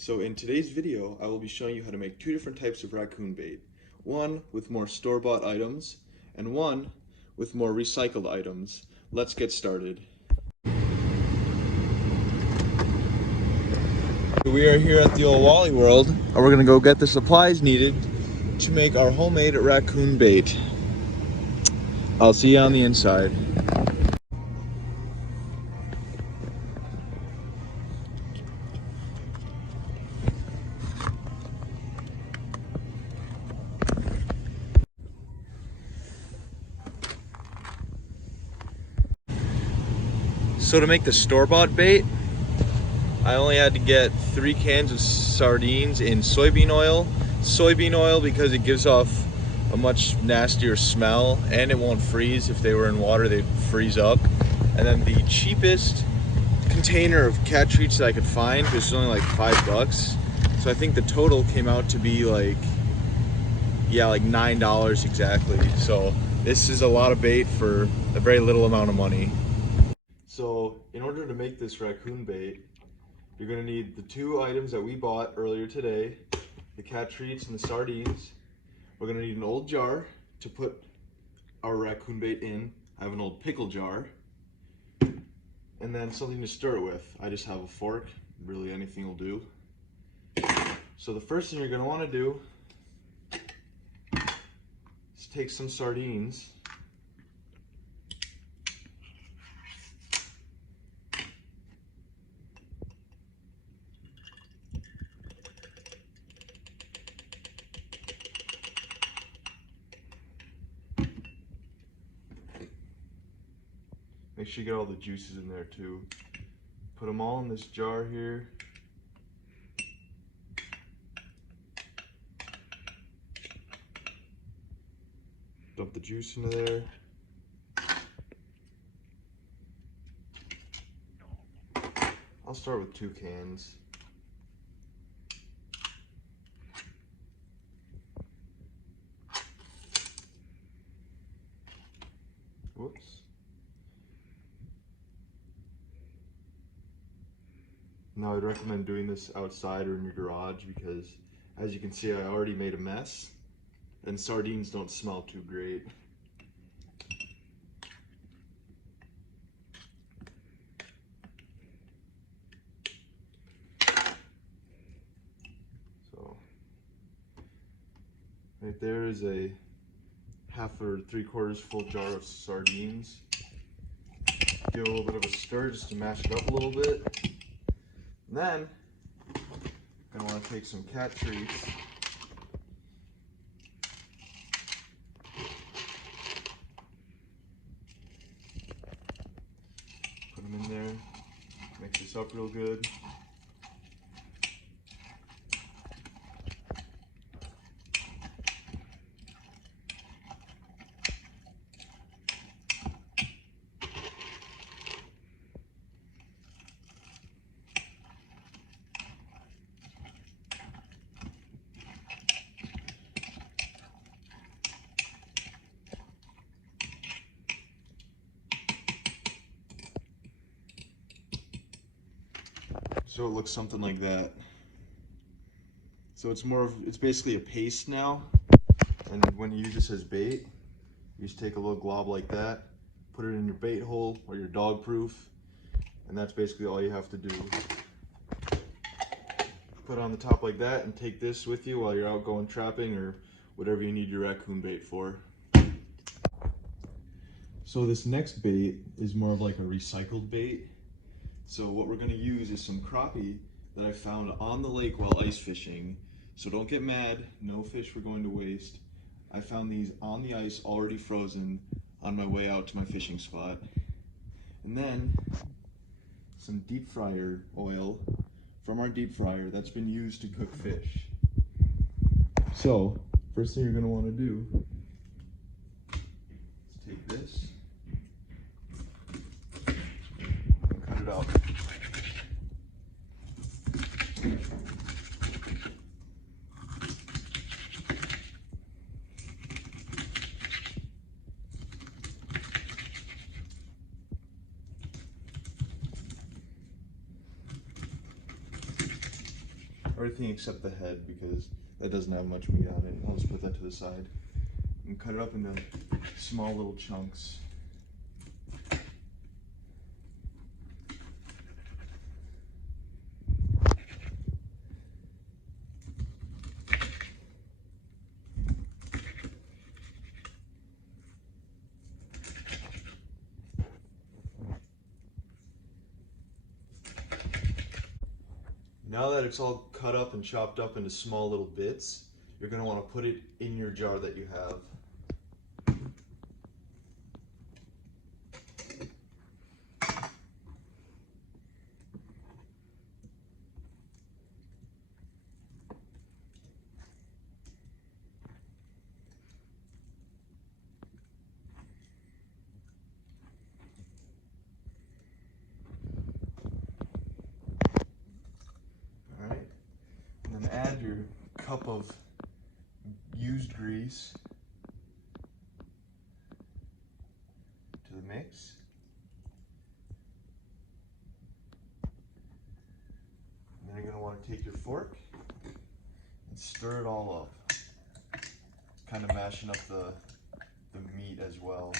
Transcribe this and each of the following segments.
So in today's video, I will be showing you how to make two different types of raccoon bait. One with more store-bought items, and one with more recycled items. Let's get started. We are here at the old Wally World, and we're gonna go get the supplies needed to make our homemade raccoon bait. I'll see you on the inside. So to make the store-bought bait, I only had to get 3 cans of sardines in soybean oil. Soybean oil because it gives off a much nastier smell and it won't freeze. If they were in water, they'd freeze up. And then the cheapest container of cat treats that I could find was only like $5. So I think the total came out to be like $9 exactly. So this is a lot of bait for a very little amount of money. So in order to make this raccoon bait, you're going to need the 2 items that we bought earlier today, the cat treats and the sardines. We're going to need an old jar to put our raccoon bait in. I have an old pickle jar. And then something to stir it with. I just have a fork, really anything will do. So the first thing you're going to want to do is take some sardines. Make sure you get all the juices in there too. Put them all in this jar here. Dump the juice into there. I'll start with 2 cans. Whoops. Now I'd recommend doing this outside or in your garage because, as you can see, I already made a mess and sardines don't smell too great. So right there is a 1/2 or 3/4 full jar of sardines. Give it a little bit of a stir just to mash it up a little bit. And then, I'm going to want to take some cat treats. Put them in there. Mix this up real good. So it looks something like that. So it's basically a paste now. And when you use this as bait, you just take a little glob like that, put it in your bait hole or your dog proof, and that's basically all you have to do. Put it on the top like that and take this with you while you're out going trapping or whatever you need your raccoon bait for. So this next bait is more of like a recycled bait. So what we're going to use is some crappie that I found on the lake while ice fishing. So don't get mad, no fish were going to waste. I found these on the ice already frozen on my way out to my fishing spot. And then some deep fryer oil from our deep fryer that's been used to cook fish. So first thing you're going to want to do is take this and cut it out. everything except the head, because that doesn't have much meat on it. I'll just put that to the side and cut it up into small little chunks. Now that it's all cut up and chopped up into small little bits, you're going to want to put it in your jar that you have. Alright, and then add your cup of used grease to the mix. And then you're going to want to take your fork and stir it all up, kind of mashing up the meat as well.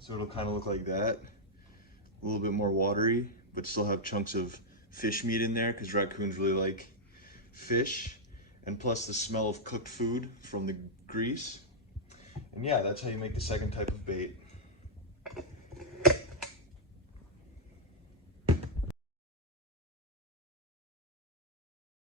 So it'll kind of look like that, a little bit more watery, but still have chunks of fish meat in there because raccoons really like fish, and plus the smell of cooked food from the grease. And yeah, that's how you make the second type of bait.